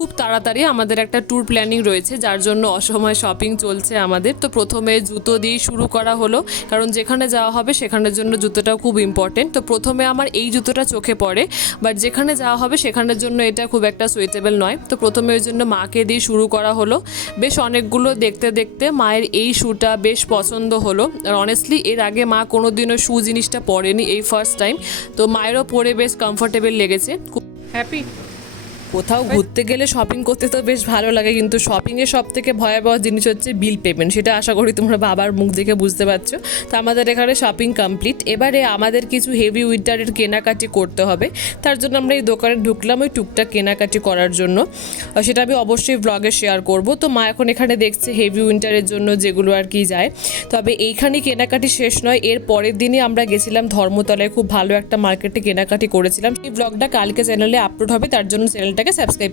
খুব তাড়াতাড়ি আমাদের একটা ট্যুর প্ল্যানিং রয়েছে, যার জন্য অসময় শপিং চলছে আমাদের। তো প্রথমে জুতো দিয়েই শুরু করা হলো, কারণ যেখানে যাওয়া হবে সেখানের জন্য জুতোটাও খুব ইম্পর্টেন্ট। তো প্রথমে আমার এই জুতোটা চোখে পড়ে, বাট যেখানে যাওয়া হবে সেখানের জন্য এটা খুব একটা সুইটেবল নয়। তো প্রথমে ওই জন্য মাকে দিয়ে শুরু করা হলো। বেশ অনেকগুলো দেখতে দেখতে মায়ের এই শ্যুটা বেশ পছন্দ হলো। আর অনেস্টলি এর আগে মা কোনো দিনও শ্যু জিনিসটা পরেনি, এই ফার্স্ট টাইম। তো মায়েরও পরে বেশ কমফোর্টেবল লেগেছে। খুব হ্যাপি। কোথাও ঘুরতে গেলে শপিং করতে তো বেশ ভালো লাগে, কিন্তু শপিংয়ের সব থেকে ভয়াবহ জিনিস হচ্ছে বিল পেমেন্ট। সেটা আশা করি তোমরা বাবার মুখ দেখে বুঝতে পারছো। তো আমাদের এখানে শপিং কমপ্লিট। এবারে আমাদের কিছু হেভি উইন্টারের কেনাকাটি করতে হবে, তার জন্য আমরা এই দোকানে ঢুকলাম ওই টুকটাক কেনাকাটি করার জন্য। সেটা আমি অবশ্যই ব্লগে শেয়ার করব। তো মা এখন এখানে দেখছে হেভি উইন্টারের জন্য যেগুলো আর কি যায়। তবে এইখানেই কেনাকাটি শেষ নয়, এর পরের দিনই আমরা গেছিলাম ধর্মতলায়, খুব ভালো একটা মার্কেটে কেনাকাটি করেছিলাম। এই ব্লগটা কালকে চ্যানেলে আপলোড হবে, তার জন্য চ্যানেলটাকে সাবস্ক্রাইব